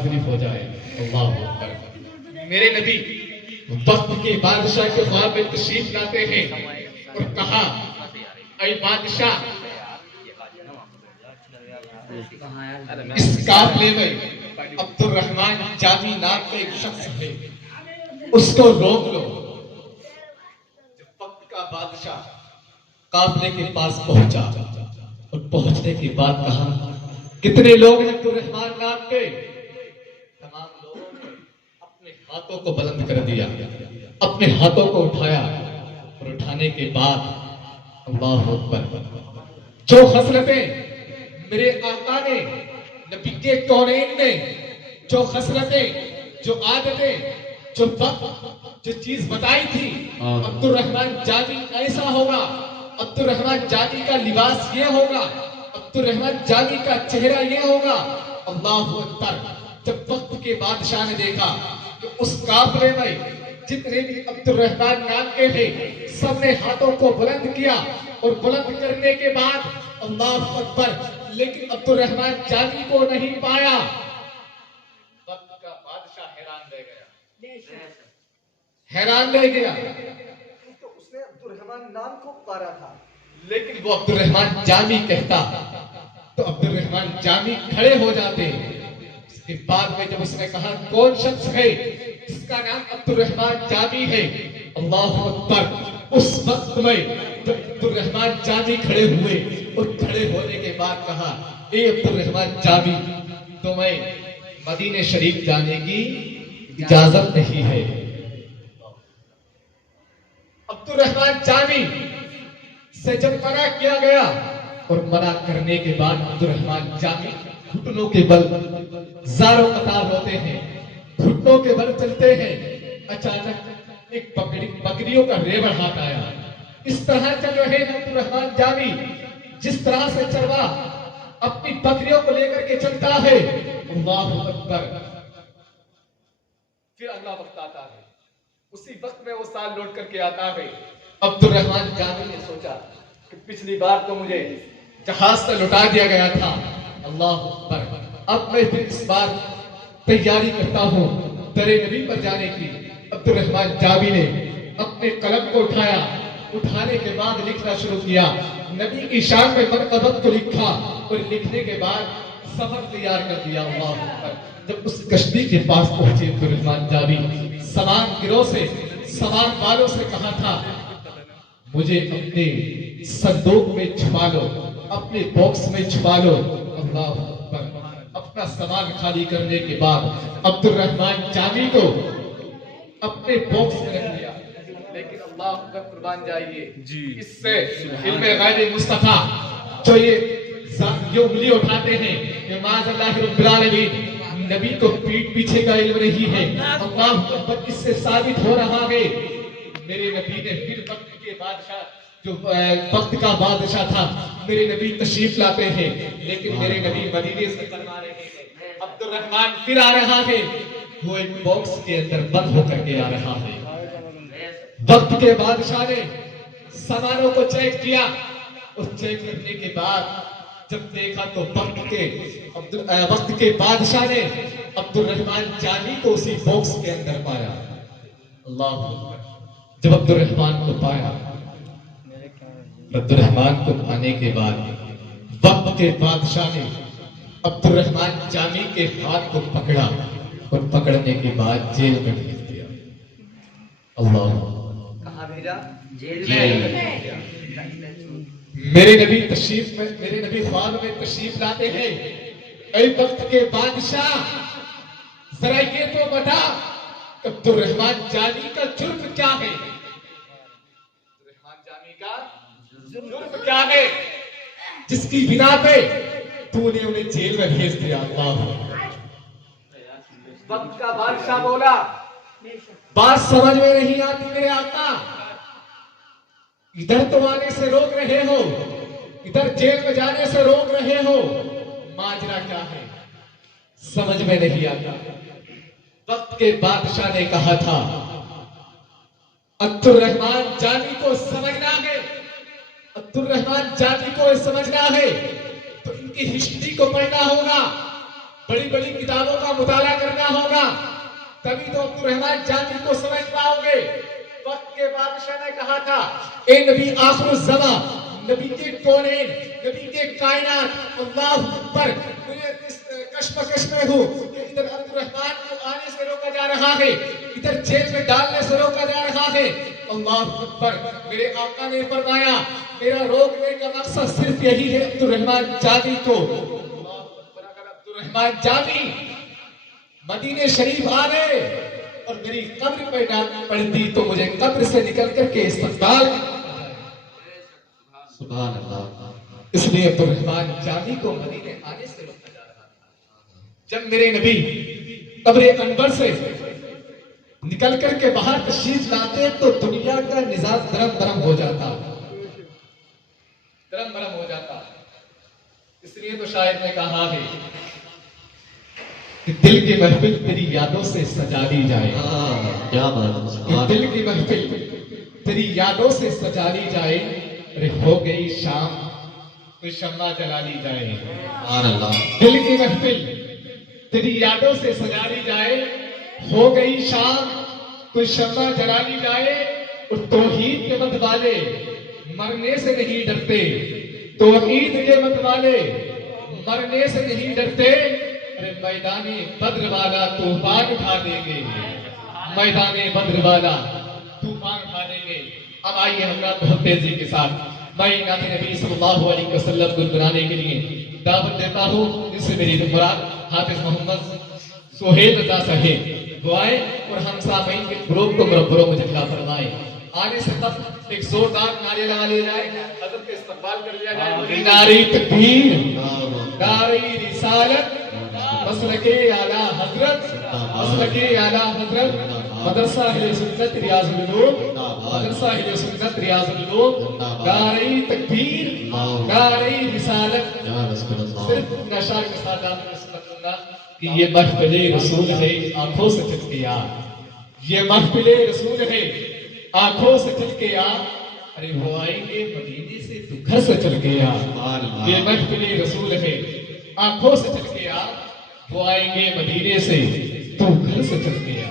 حاضری ہو جائے. اللہ اکبر. میرے نبی وقت کے بادشاہ کے خواب میں تشریف لاتے ہیں اور کہا اے بادشاہ اس قافلے میں عبد الرحمن جامی نام کا ایک شخص ہے, اس کو روک لو. جب وقت کا بادشاہ قافلے کے پاس پہنچا اور پہنچنے کے بعد کہا کتنے لوگ ہیں عبد الرحمن نام کے؟ تمام لوگوں نے اپنے ہاتھوں کو بلند کر دیا, اپنے ہاتھوں کو اٹھایا اور اٹھانے کے بعد اللہ اکبر, جو خصلتیں میرے آقا نے نبی کے کونین نے, جو خصلتیں, جو عادتیں, جو وقت, جو چیز بتائی تھی عبد الرحمن جامی ایسا ہوگا, عبد الرحمن جامی کا لباس یہ ہوگا, عبد الرحمن جامی کا چہرہ یہ ہوگا. اللہ اکبر. جب وقت کے بادشاہ نے دیکھا کہ اس قافلے میں جتنے بھی عبد الرحمن نام کے تھے سب نے ہاتھوں کو بلند کیا اور بلند کرنے کے بعد اللہ اکبر, لیکن عبد الرحمن جامی کو نہیں پایا. وقت کا بادشاہ حیران رہ گیا, حیران رہ گیا. تو اس نے عبد الرحمن نام کو پارا تھا, لیکن وہ عبد الرحمن جامی کہتا تو عبد الرحمن جامی کھڑے ہو جاتے. اس کے بعد میں جب اس نے کہا کون شخص ہے اس کا نام عبد الرحمن جامی ہے, اللہ اکبر, اس وقت میں جب عبد الرحمن جامی کھڑے ہوئے اور کھڑے ہونے کے بعد کہا اے عبد الرحمن جامی تمہیں مدینہ شریف جانے کی اجازت نہیں ہے. عبد الرحمن جامی سے جب منع کیا گیا اور منع کرنے کے بعد عبد الرحمن جامی گھٹنوں کے بل زاروں قطار ہوتے ہیں, گھٹنوں کے بل چلتے ہیں. اچانک ایک بکریوں کا ریوڑ ہاتھ آیا. اس طرح چل رہے ہیں عبد الرحمن جامی جس طرح سے چروا اپنی بکریوں کو لے کر کے چلتا ہے. اللہ اکبر. پھر اللہ وقت آتا ہے, اسی وقت میں وہ سال لوٹ کر کے آتا ہے. عبد الرحمن جامی نے سوچا کہ پچھلی بار تو مجھے جہاز سے لٹا دیا گیا تھا, اللہ اکبر, اب میں پھر اس بار تیاری کرتا ہوں درے نبی پر جانے کی. عبد الرحمن جامی نے اپنے قلم کو اٹھایا, اٹھانے کے بعد لکھنا شروع کیا. نبی کی شان میں منقبت کو لکھا اور لکھنے کے بعد سفر تیار کر دیا. اللہ اکبر. جب اس کشتی کے پاس پہنچے عبد الرحمن جامی سامان گروہ سے, سامان والوں سے کہا تھا مجھے اپنے صندوق میں چھپا لو, اپنے باکس میں چھپا لو. اللہ اکبر. اپنا سامان خالی کرنے کے بعد عبد الرحمن جامی کو اپنے باکس میں رکھ لیا. لیکن اللہ اکبر, قربان جائیے, اس سے علم غیب مصطفیٰ جو یہ انگلی اٹھاتے ہیں کہ معاذ اللہ رب العالمین نبی کو پیٹ پیچھے کا علم نہیں ہے. اللہ اکبر. اس سے ثابت ہو رہا ہے میرے نبی نے پھر وقت کے بادشاہ جو وقت کا بادشاہ تھا میرے نبی تشریف لاتے ہیں, لیکن میرے نبی مدینے سے فرما رہے ہیں. عبد الرحمن پھر آ رہا ہے, وہ ایک باکس کے اندر بند ہو کر کے آ رہا ہے. وقت کے بادشاہ نے سامانوں کو چیک کیا اور چیک کرنے کے بعد جب دیکھا تو وقت کے بادشاہ نے عبد الرحمن جامی کو اسی باکس کے اندر پایا. اللہ اکبر. جب عبد الرحمن کو پایا, عبد الرحمن کو پانے کے بعد وقت کے بادشاہ نے عبد الرحمن جامی کے ہاتھ کو پکڑا اور پکڑنے کے بعد جیل میں بھیج دیا. اللہ, کہاں بھیجا؟ جیل میں. میرے نبی تشریف میں, میرے نبی خواب میں تشریف لاتے ہیں. اے وقت کے بادشاہ ذرا یہ تو بتا عبد الرحمن جامی کا جرم کیا ہے؟ عبد الرحمن جامی کا جرم کیا ہے جس کی بنا پہ تو نے انہیں جیل میں بھیج دیا؟ اللہ. وقت کا بادشاہ بولا بات سمجھ میں نہیں آتی میرے آقا, ادھر تو آنے سے روک رہے ہو, ادھر جیل میں جانے سے روک رہے ہو, ماجرا کیا ہے سمجھ میں نہیں آتا. وقت کے بادشاہ نے کہا تھا عبد الرحمن جامی کو سمجھنا ہے, عبد الرحمن جامی کو سمجھنا ہے تو ان کی ہسٹری کو پڑھنا ہوگا. بڑی بڑی کتابوں کا مطالعہ کرنا ہوگا، تبھی تو عبد الرحمن جامی کو سمجھ پاؤ گے۔ وقت کے بادشاہ نے کہا تھا اے نبی آخر الزمان، نبی کے کونین، نبی کے کائنات، اللہ اکبر، مجھے اس کشمکش میں ہوں کہ ادھر عبد الرحمن کو آنے سے روکا جا رہا ہے، ادھر جیل میں ڈالنے سے روکا جا رہا ہے۔ اللہ اکبر، میرے آقا نے فرمایا میرا روکنے کا مقصد صرف یہی ہے عبد الرحمن جامی کو۔ اللہ اکبر، اگر عبد الرحمن جامی مدینے شریف آ گئے اور میری قبر پہ نام پڑھتی تو مجھے قبر سے نکل کر کے استقبال، سبحان اللہ۔ اس لیے عبد الرحمن جامی کو مدینے آنے سے روکا جا رہا تھا۔ جب میرے نبی قبر انور سے نکل کر کے باہر تشریف لاتے تو دنیا کا نظام درم برم ہو جاتا، درم برم ہو جاتا۔ اس لیے تو شاعر نے کہا ہے کہ دل کی محفل تیری یادوں سے سجا لی جائے، کیا بات ہے، کہ دل کی محفل تیری یادوں سے سجا لی جائے، ارے ہو گئی شام کوئی شمع جلا لی جائے۔ سبحان اللہ۔ دل کی محفل تیری یادوں سے سجا لی جائے، ہو گئی شام کوئی شمع جلا لی جائے۔ اور توحید کے مت والے مرنے سے نہیں ڈرتے، توحید کے مت والے مرنے سے نہیں ڈرتے، ارے میدان بدر والا طوفان اٹھا دیں گے، میدان بدر والا طوفان اٹھا دیں گے۔ اب آئیے حضرات بہت تیزی کے ساتھ میں نعت نبی صلی اللہ علیہ وسلم گنگنانے کے لیے دعوت دیتا ہوں، جس سے میری مراد حافظ محمد سہیل رضا صاحب دعائیں اور ہم سامعین کے گروپ کو مربروں کو جھٹکا فرمائیں۔ آنے سے تب ایک زوردار نعرے لگا لیا جائے، حضرت کے استقبال کر لیا جائے۔ نعرہ تکبیر، نعرہ رسالت، مسلک اعلیٰ حضرت، مسلک اعلیٰ حضرت، مدرسہ اہل سنت ریاض العلوم، مدرسہ اہل سنت ریاض العلوم، نعرہ تکبیر، نعرہ رسالت۔ صرف نشار کے ساتھ آپ نے سننا کہ یہ محفل رسول ہے آنکھوں سے چل کے آ، یہ محفل رسول ہے آنکھوں سے چل کے آ، ارے وہ آئیں گے مدینے سے تو گھر سے چل کے آ۔ یہ محفل رسول ہے آنکھوں سے چل کے آ، وہ آئیں گے مدینے سے تو گھر سے چل کے آ۔